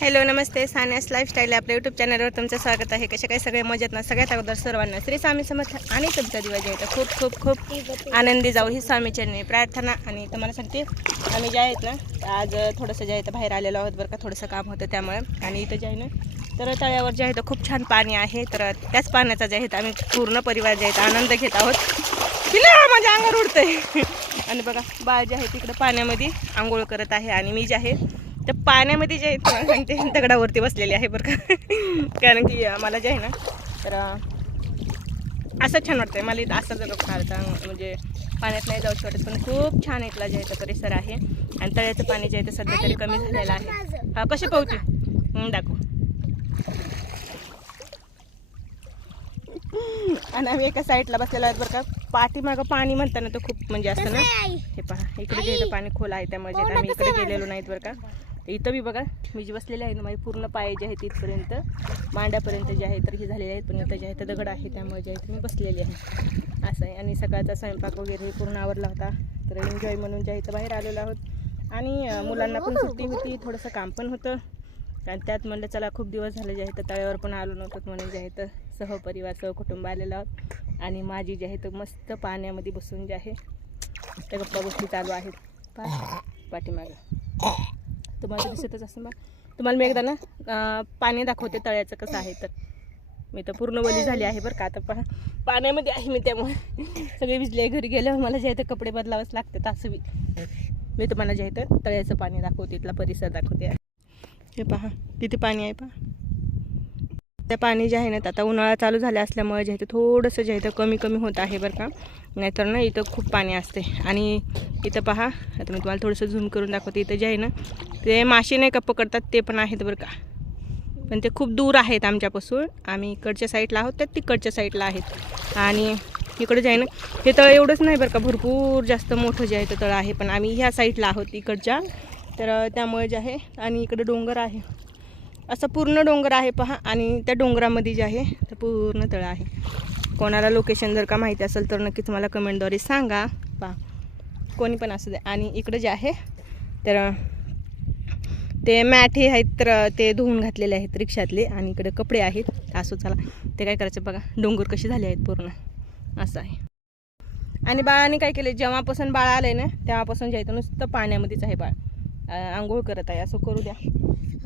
Hello नमस्ते. सान्यास lifestyle आपल्या YouTube चॅनलवर तुमचं स्वागत आहे. कसे काही सगळे मजेत ना? सगळ्यात अगोदर सर्वांना श्री स्वामी समर्थ आणि तुमचा दिवस जे आहे खूप खूप खूप आनंदी जाऊ ही स्वामीचरणी प्रार्थना. आणि तुम्हाला सांगते आम्ही जे आहेत ना आज थोडंसं जे आहे तर बाहेर आलेलो आहोत बरं का थोडंसं काम होतं त्यामुळे. आणि इथं जे आहे ना तर तळ्यावर जे आहे तर खूप छान पाणी आहे. तर त्याच पाण्याचा जे आहे आम्ही पूर्ण परिवार जे आहे आनंद घेत आहोत. तिला माझ्या अंगावर उडतंय. आणि बघा बाळ जे आहे तिकडं पाण्यामध्ये आंघोळ करत आहे. आणि मी जे आहे त्या पाण्यामध्ये जे आहे सांगते दगडावरती बसलेली आहे बरं का. कारण की मला जे आहे ना तर असं छान वाटतंय. मला इथं असं जर फारचा म्हणजे पाण्यात नाही जाऊ शकत पण खूप छान इथला जे आहे तो परिसर आहे. आणि तळ्याचं पाणी जे आहे ते सध्या तरी कमी झालेलं आहे. हा कशी पावती? हं, दाखव. आणि आम्ही एका साईडला बसलेलो आहेत बरं का. पाठीमागं पाणी म्हणताना तर खूप म्हणजे असतं ना हे पहा इकडे इथं पाणी खोल आहे त्यामुळे आम्ही इकडे गेलेलो नाहीत बरं का. इथं बी बघा मी जी बसलेले आहे ना माझे पूर्ण पाय जे आहेत इथपर्यंत मांड्यापर्यंत जे आहे तर हे झालेले आहेत पण इथं जे आहे तर दगड आहे त्यामुळे जे आहे मी बसलेली आहे. असं आहे. आणि सकाळचा स्वयंपाक वगैरे पूर्ण आवरला होता तर एन्जॉय म्हणून जे आहे तर बाहेर आलेलो आहोत. आणि मुलांना पण सुट्टी होती थोडंसं काम पण होतं. आणि त्यात म्हणलं चला खूप दिवस झाले जे आहे तर तळ्यावर पण आलो नव्हतो म्हणून जे आहे तर सहपरिवार सहकुटुंब आलेलो आहोत. आणि माझी जे आहे तर मस्त पाण्यामध्ये बसून जे आहे त्या गप्पा गोष्टी चालू आहेत. पा पाठीमागं. तुम्हाला दिसतच असं मग तुम्हाला मी एकदा ना पाणी दाखवते तळ्याचं कसं आहे तर. मी तर पूर्ण वली झाली आहे बरं का आता पहा. पाण्यामध्ये आहे मी त्यामुळे. सगळे विजले घरी गेल्यावर मला जे आहे ते कपडे बदलावंच लागतात असं बी. मी तुम्हाला जे आहे तर तळ्याचं पाणी दाखवते इथला परिसर दाखवते. हे पहा किती पाणी आहे पहा. त्या पाणी जे आहे ना आता उन्हाळा चालू झाला असल्यामुळे जे आहे ते थोडंसं जे आहे ते कमी कमी होत आहे बरं का. नाहीतर ना इथं खूप पाणी असते. आणि इथं पहा आता मी तुम्हाला थोडंसं झूम करून दाखवते. इथं जे आहे ना ते मासे नाही का पकडतात ते पण आहेत बरं का. पण ते खूप दूर आहेत आमच्यापासून. आम्ही इकडच्या साईडला आहोत तर तिकडच्या साईडला आहेत. आणि इकडं जे आहे ना हे तळ एवढंच नाही बरं का भरपूर जास्त मोठं जे आहे ते तळ आहे. पण आम्ही ह्या साईडला आहोत इकडच्या. तर त्यामुळे जे आहे आणि इकडं डोंगर आहे. असं पूर्ण डोंगर आहे पहा आणि त्या डोंगरामध्ये जे आहे ते पूर्ण तळ आहे. कोणाला लोकेशन जर का माहिती असेल तर नक्कीच मला कमेंटद्वारे सांगा. पहा कोणी पण असू दे. आणि इकडं जे आहे तर ते मॅट हे आहेत तर ते धुवून घातलेले आहेत रिक्षातले आणि इकडे कपडे आहेत. असं चला. ते काय करायचं बघा डोंगर कसे झाले आहेत पूर्ण. असं आहे. आणि बाळाने काय केलं जेव्हापासून बाळ आलंय ना तेव्हापासून जे आहे तर नुसतं पाण्यामध्येच आहे बाळ. आंघोळ करत आहे असं करू द्या.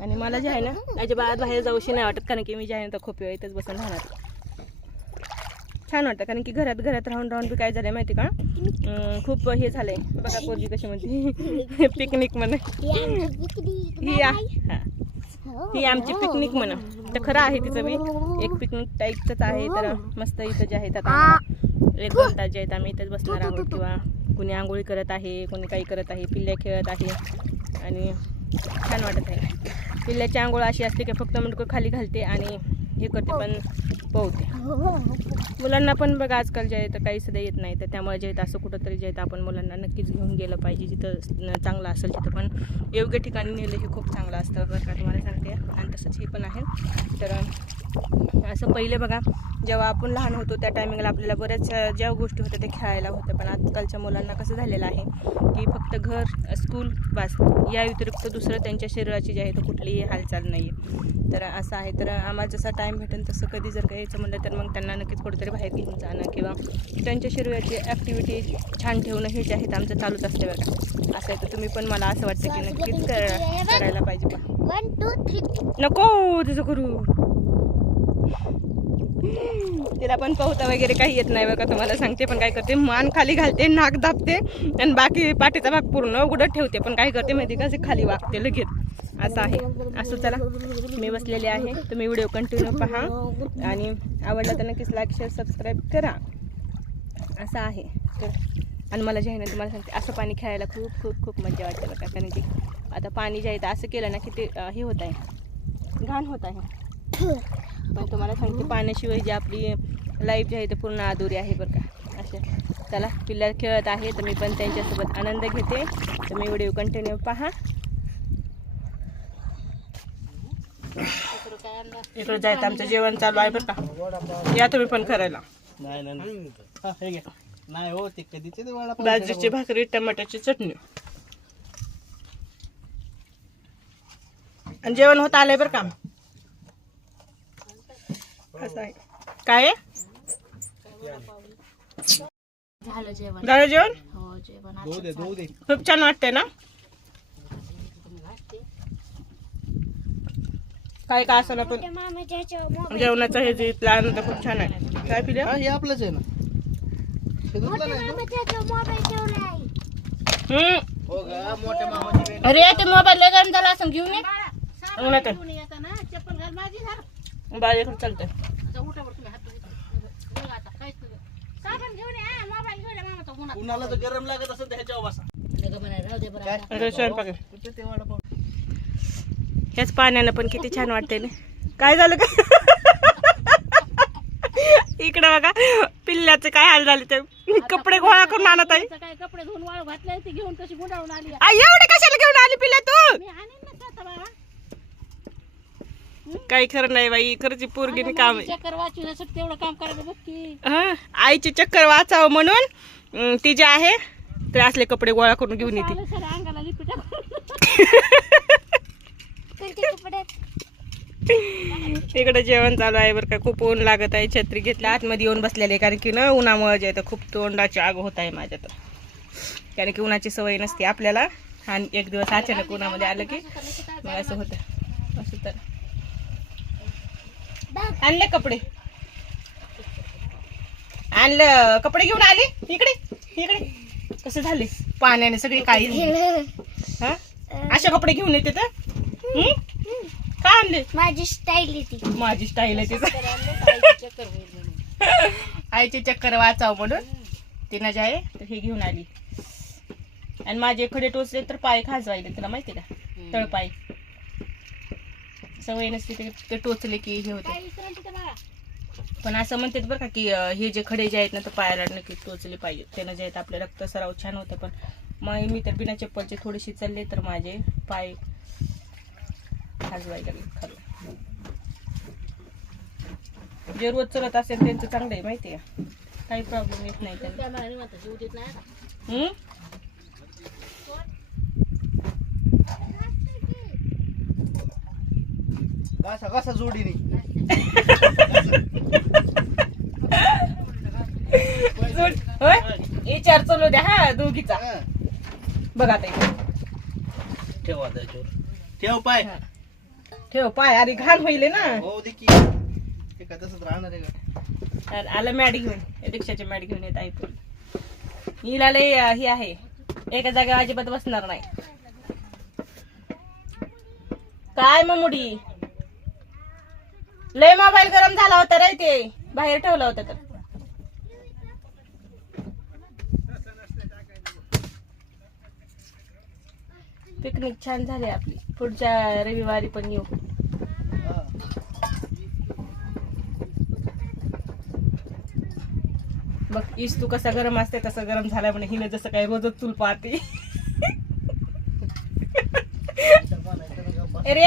आणि मला जे आहे ना माझ्या बाळात बाहेर जाऊशी नाही वाटत कारण की मी जे आहे ना तर खूप वेळ इथंच बसून राहणार. छान वाटतं कारण की घरात घरात राहून राहून बी काय झालंय माहिती का? खूप हे झालंय. बघा पोरगी कशी म्हणते. पिकनिक म्हण. ही ही. आमची पिकनिक म्हण. तर खरं आहे तिचं मी एक पिकनिक टाईपच आहे तर मस्त इथं जे आहेत आता. एक दोन तास जे आहेत आम्ही इथंच बसणार आहोत. किंवा कुणी आंघोळी करत आहे कोणी काही करत आहे पिल्ल्या खेळत आहे. आणि छान वाटत आहे. पिल्ल्याची आंघोळ अशी असते की फक्त मुंडकं खाली घालते आणि हे करते पण पोहते. मुलांना पण बघा आजकाल जे आहे तर काही सुद्धा येत नाही तर त्यामुळे जे तर असं कुठंतरी जे तर आपण मुलांना नक्कीच घेऊन गेलं पाहिजे जिथं चांगलं असेल तिथं. पण योग्य ठिकाणी नेलं हे खूप चांगलं असतं बरं का? तुम्हाला सांगते आणि तसंच हे पण आहे. तर असं पहिले बघा जेव्हा आपण लहान होतो त्या टायमिंगला आपल्याला बऱ्याच ज्या गोष्टी होत्या त्या खेळायला होत्या. पण आजकालच्या मुलांना कसं झालेलं आहे की फक्त घर स्कूल बस या व्यतिरिक्त दुसरं त्यांच्या शरीराची जी आहे तर कुठलीही हालचाल नाही आहे तर असं आहे. तर आम्हाला जसा टाईम भेटेल तसं कधी जर काही यायचं म्हणलं तर मग त्यांना नक्कीच कुठेतरी बाहेर घेऊन जाणं किंवा त्यांच्या शरीराची ॲक्टिव्हिटी छान ठेवणं हे जे आहे ते आमचं चालूच असते बघा. असं आहे. तर तुम्ही पण मला असं वाटतं की नक्कीच कर- करायला पाहिजे. नको तुझं करू तिला पण पोहता वगैरे काही येत नाही बघा तुम्हाला सांगते पण काय करते मान खाली घालते नाक दाबते आणि बाकी पाठीचा भाग पूर्ण उघडत ठेवते पण काय करते माहिती का खाली वागते लगेच. असं आहे. असं चला मी बसलेले आहे. तुम्ही व्हिडिओ कंटिन्यू पहा. आणि आवडला तर नक्कीच लाईक शेअर सबस्क्राईब करा. असं आहे. तर आणि मला जे आहे ना तुम्हाला सांगते असं पाणी खेळायला खूप खूप खूप मजा वाटते बघा कारण की आता पाणी जे आहे तर असं केलं ना की ते हे होत आहे. घाण होत आहे. पण तुम्हाला सांगते पाण्याशिवाय जी आपली लाईफ जी आहे ते पूर्ण अधुरी आहे बरं का. असे चला पिल्लर खेळत आहे तर मी पण त्यांच्यासोबत आनंद घेते. तर मी व्हिडिओ कंटिन्यू पहा. इकडे जायचं आमचं जेवण चालू आहे बरं का. या तुम्ही पण करायला. नाही हा, ते कधीचे बाजरीची भाकरी टमाट्याची चटणी. आणि जेवण होत आलंय बरं काम असं आहे. काय आहे? झालं जेवण. झालं जेवण? हो जेवण धुवू दे खूप छान वाटतंय ना? काय काय असं पण जेवणाचं हे जे इथला आनंद खूप छान आहे. काय पिल्या? हा हे आपलंच आहे ना. हे नाही तू? हम्म. हो का मोठ्या मामाची बहीण अरे ते मोबाईल गरम झाला असं घेऊन ये. चप्पल घाल माझी चालतंय. कुणाला जर गरम लागत असेल तर ह्याच्यावर बसा. काय? ह्याच पाण्यानं पण किती छान वाटते ना काय झालं का? इकडं बघा पिल्ल्याचं काय हाल झाले ते. कपडे गोळा करून आणत आहे. काय कपडे धुवून वाळू घातले ते घेऊन कशी गुंडाळून आली आ, एवढे कशाला घेऊन आली पिल्ल्या तू. काही खरं नाही बाई खरंच पोरगीने काम आहे चक्कर वाचवण्यासाठी तेवढं काम करायला बघ की. आईची चक्कर वाचावं म्हणून ती जे आहे ते असले कपडे गोळा करून घेऊन येते. इकडे जेवण चालू आहे बरं का. खूप ऊन लागत आहे छत्री घेतल्या आतमध्ये येऊन बसलेले कारण की ना उन्हामुळे जे आहे ते खूप तोंडाची आग होत आहे माझ्या तर. कारण की उन्हाची सवय नसते आपल्याला. आणि एक दिवस अचानक उन्हामध्ये आलं की मग असं होतं. असं तर. आणले कपडे. आणलं. कपडे घेऊन आले. इकडे इकडे. कसं झाले? पाण्याने सगळी काळी हा असे कपडे घेऊन येते तर? हं? का आणले? माझी स्टाईल ती. माझी स्टाईल आहे तिचं आईची चक्कर वाचाव म्हणून. तिनं जे आहे तर हे घेऊन आली. आणि माझे खडे टोचले तर पाय खाजवायले तुला माहिती का? तळपाय. सवय नसते ते- ते टोचले की हे होते. पण असं म्हणतात बरं का की हे जे खडे जे आहेत ना तर पायाला नक्की टोचले पाहिजे त्यानं जे आहेत आपलं रक्त सराव छान होतं पण मग मी तर बिना चप्पलचे थोडेसे चालले तर माझे पाय खाजवायला लागले खरं जे रोज चलत असेल त्यांचं चांगलं आहे माहिती आहे काही प्रॉब्लेम येत नाही त्यांना. जीव नाही जोडीने जोड- होय विचार चालू द्या हा दोघीचा. बघा आता इथे. ठेव आता याच्यावर. ठेव पाय. ठेव पाय अरे घाण होईल ना. हो दे की. काय तसंच राहणार आहे का? अरे आलं मॅट घेऊन रिक्षाची मॅट घेऊन येत ऐकून हिला लय अं, हे आहे. एका जागेवर अजिबात बसणार नाही. काय मग मुडी? लय मोबाईल गरम झाला होता रे ते. बाहेर ठेवला होता तर. पिकनिक छान झाली आपली. पुढच्या रविवारी पण येऊ. बघ इस तू कसा गरम असते तसं गरम झाला म्हणे. हिने जसं काय रोजच चूल पाहते. अरे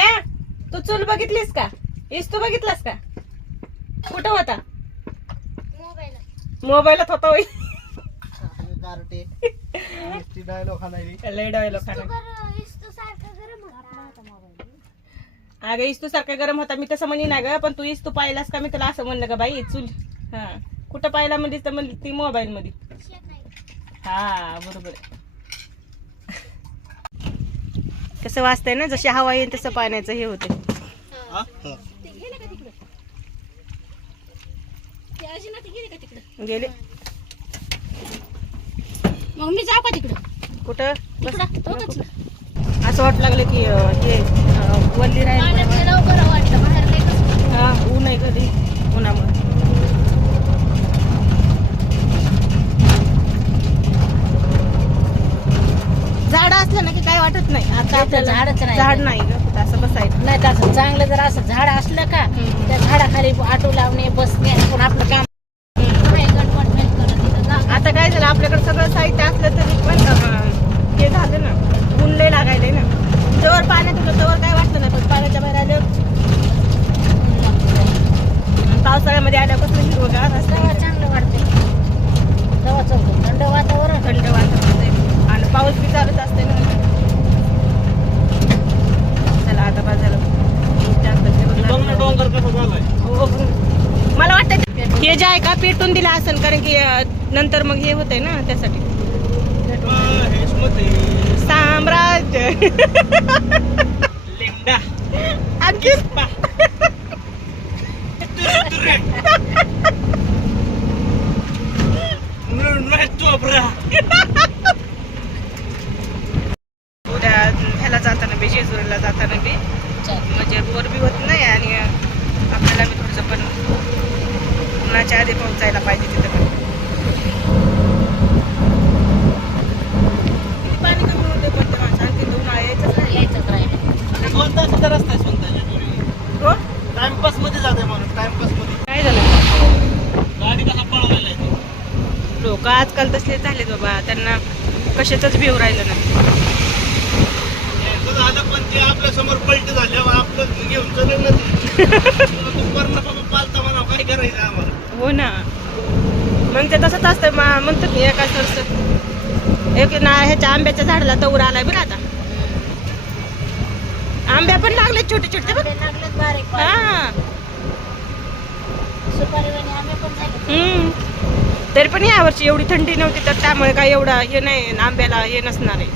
तू चूल बघितलीस का? इस तू बघितलास का? कुठं होता? मोबाईलात होता हे कार्टे नुसती डायलॉग लय अगं इस्तू सारखा गरम होता. मी तसं म्हणी ना ग पण तू इस्तू पाहिलास का? मी तुला असं म्हणलं का बाई चूल. हा. कुठं पाहिला म्हणजे तर म्हणली ती मोबाईल मध्ये हा बरोबर. आहे. कसं वाचतंय ना? जशी हवा येईल तसं पाण्याचं हे होते हा? हा. ते गेले का तिकडं ते आजी ना ते गेले का तिकडं गेले मग मी जाऊ का तिकडं? कुठं? बस. तिकडं होतच ना. असं वाटू लागलं की अं, हे अं, वल्ली राहील पाण्यात गेल्यावर बरं वाटलं बाहेर काही कसं हा ऊन आहे कधी? उन्हामुळे. झाड असलं ना की काय वाटत नाही. आता इथं आपल्याला झाडच नाही. झाड नाही ग कुठं असं बसायचं. नाही तसं चांगलं जर असं झाड असलं का हम्म. त्या झाडाखाली आटो लावणे बसणे आपण आपलं काम आपल्याकडे सगळं साहित्य असलं तरी पण हे झालं ना. ऊन लय लागायला ना. जवळ पाण्यात होतं तवर काय वाटतं ना पण पाण्याच्या बाहेर आलं. पावसाळ्यामध्ये आल्यापासून हिरवगार असल्यावर चांगलं वाटते थंड वातावरण. थंड वातावरण आणि पाऊस बी चालूच असते ना. चला आता हो, हो. मला वाटत हे जे आहे का पेटून दिलं असेल कारण की नंतर मग हे होतंय ना त्यासाठी. साम्राज्य. आणखी? उद्या ह्याला जाताना बी जेजुरीला जाताना बी. म्हणजे बोर बी होत नाही आणि आपल्याला बी थोडंसं पण उन्हाच्या आधी पोहोचायला पाहिजे तिथं पण किती पाणी कमी होते पण ते माणसं आणि तिथं उन्हाळा यायचंच नाही यायचंच राहिलं दोन तासाचा रस्ता आहे स्वतःच्या हो टाइमपासमध्ये जाते माणूस टाइमपासमध्ये. काय झालं? गाडी कसा पळवायला येते लोक आजकाल तसले झालेत बाबा. त्यांना कशाचंच भिव राहिलं नाही. झालं पण ते आपल्यासमोर पलटी झाल्यावर आपलं घेऊन चले ना ते पालता म्हणा काय करायचं आम्हाला? हो ना. मग ते तसंच असतं मा- म्हणतात मी एका सरस एक ना ह्याच्या आंब्याच्या झाडाला तवर आलाय बरं आता. आंब्या पण लागले छोटे छोटे बघ. हा. तरी पण यावर्षी एवढी थंडी नव्हती तर त्यामुळे काय एवढा हे नाही आंब्याला हे नसणार आहे.